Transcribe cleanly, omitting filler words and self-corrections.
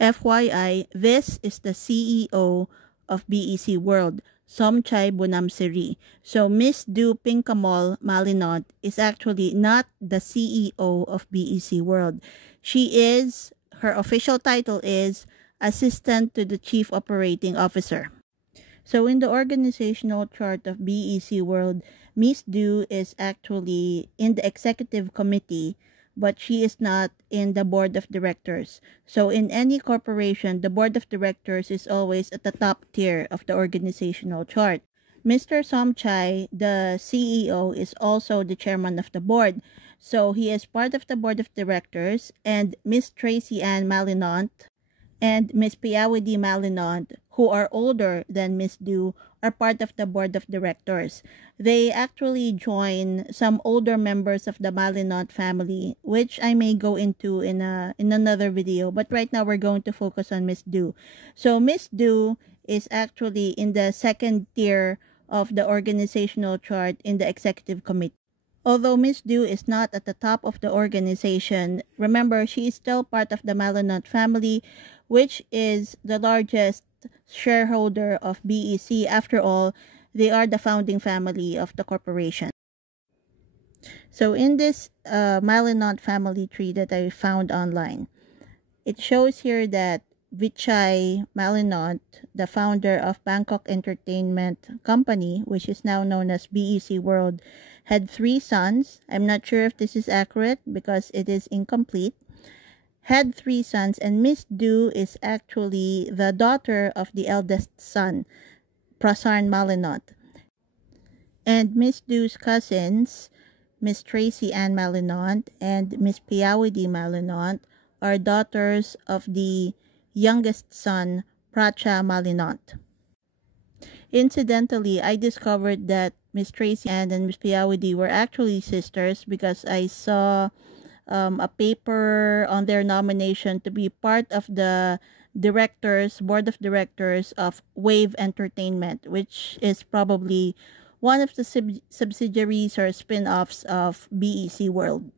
FYI, this is the CEO of BEC World, Somchai Bonamsiri. So Miss Du Pinkamol Malinot is actually not the CEO of BEC World. Her official title is Assistant to the Chief Operating Officer. So in the organizational chart of BEC World, Miss Du is actually in the executive committee, but she is not in the board of directors. So in any corporation, the board of directors is always at the top tier of the organizational chart. Mr. Somchai, the CEO, is also the chairman of the board. So he is part of the board of directors, and Miss Tracy Ann Malinont and Miss Piawidi Malinont, who are older than Miss Du, are part of the board of directors. They actually join some older members of the Malinont family, which I may go into in another video. But right now, we're going to focus on Miss Du. So Miss Du is actually in the second tier of the organizational chart in the executive committee. Although Miss Du is not at the top of the organization, remember, she is still part of the Malinont family, which is the largest shareholder of BEC. After all, they are the founding family of the corporation. So in this Malinont family tree that I found online, it shows here that Vichai Malinont, the founder of Bangkok Entertainment Company, which is now known as BEC World, had 3 sons. I'm not sure if this is accurate because it is incomplete. Had 3 sons, and Miss Du is actually the daughter of the eldest son, Prasarn Malinont. And Miss Du's cousins, Miss Tracy Ann Malinont and Miss Piawidi Malinont, are daughters of the youngest son, Pracha Malinont. Incidentally, I discovered that Miss Tracy Ann and Miss Piawidi were actually sisters because I saw a paper on their nomination to be part of the board of directors of Wave Entertainment, which is probably one of the subsidiaries or spin-offs of BEC World.